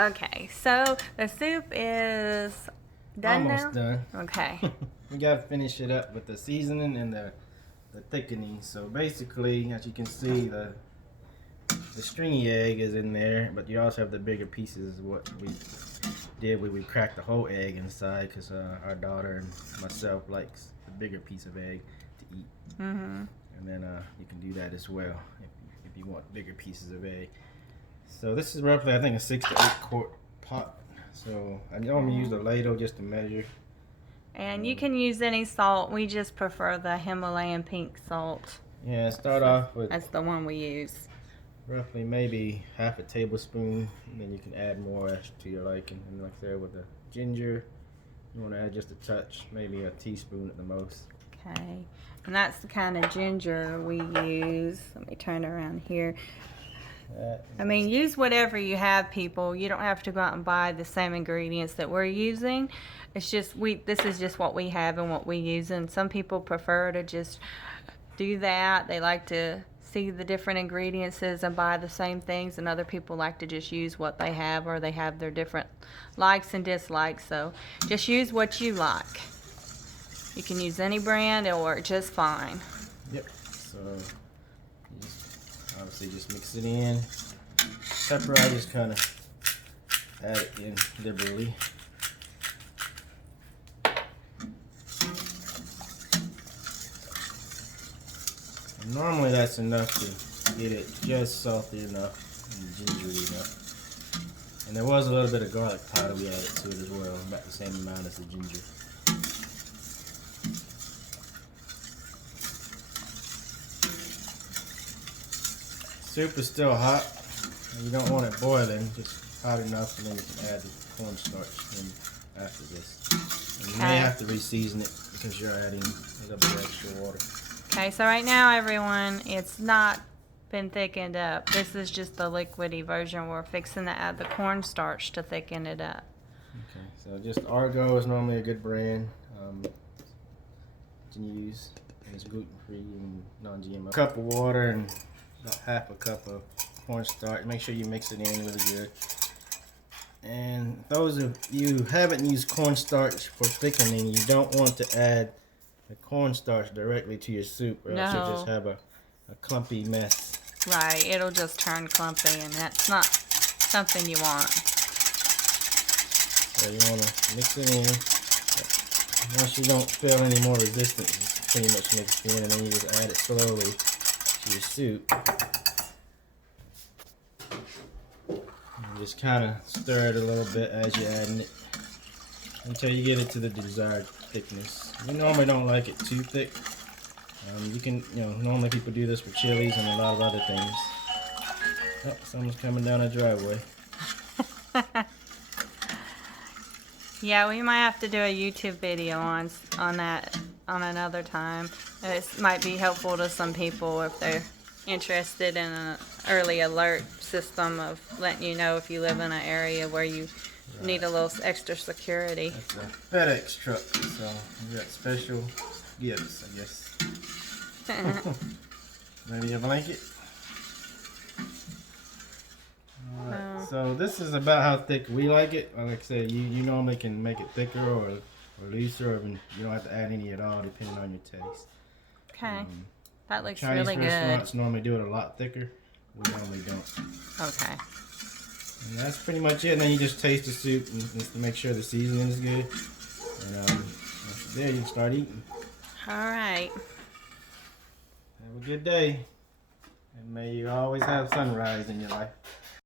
Okay, so the soup is done Almost now? done. Okay. We gotta finish it up with the seasoning and the thickening. So basically, as you can see, the stringy egg is in there, but you also have the bigger pieces. What we did, we cracked the whole egg inside because our daughter and myself likes the bigger piece of egg to eat. Mm-hmm. And then you can do that as well if you want bigger pieces of egg. So this is roughly, I think, a 6 to 8 quart pot. So I normally use the ladle just to measure. And you can use any salt. We just prefer the Himalayan pink salt. Yeah, start off with That's the one we use. roughly maybe half a tablespoon, and then you can add more to your liking. And like I said, with the ginger, you want to add just a touch, maybe a teaspoon at the most. Okay. And that's the kind of ginger we use. Let me turn it around here. I mean, use whatever you have, people. You don't have to go out and buy the same ingredients that we're using. It's just this is just what we have and what we use. And some people prefer to just do that. They like to see the different ingredients and buy the same things, and other people like to just use what they have, or they have their different likes and dislikes. So just use what you like. You can use any brand, it'll work just fine. Yep. So obviously just mix it in. Pepper, I just kind of add it in liberally. And normally that's enough to get it just salty enough and gingery enough. And there was a little bit of garlic powder we added to it as well, about the same amount as the ginger. Soup is still hot. You don't want it boiling, just hot enough, and then you can add the cornstarch in after this. And you may have to re-season it because you're adding a little bit of extra water. Okay, so right now, everyone, it's not been thickened up. This is just the liquidy version. We're fixing to add the cornstarch to thicken it up. Okay, so just Argo is normally a good brand. You can use, and it's gluten-free and non-GMO. A cup of water and about half a cup of cornstarch. Make sure you mix it in really good. And those of you who haven't used cornstarch for thickening, you don't want to add the cornstarch directly to your soup, or else you'll just have a clumpy mess. Right, it'll just turn clumpy, and that's not something you want. So you want to mix it in. Once you don't feel any more resistance, it's pretty much mixed in, and then you just add it slowly to your soup. And just kind of stir it a little bit as you're adding it until you get it to the desired thickness. We normally don't like it too thick. You can, normally people do this for chilies and a lot of other things. Oh, someone's coming down the driveway. Yeah, we might have to do a YouTube video on that on another time. It might be helpful to some people if they're interested in an early alert system of letting you know if you live in an area where you need a little extra security. That's a FedEx truck, so we got special gifts, I guess. Maybe a blanket. Alright, so this is about how thick we like it. Like I said, you normally can make it thicker or looser, or even you don't have to add any at all depending on your taste. Okay, that looks Chinese really good. restaurants normally do it a lot thicker. We normally don't. Okay. And that's pretty much it. And then you just taste the soup and just to make sure the seasoning is good. And once you're there, you can start eating. All right. Have a good day. And may you always have sunrise in your life.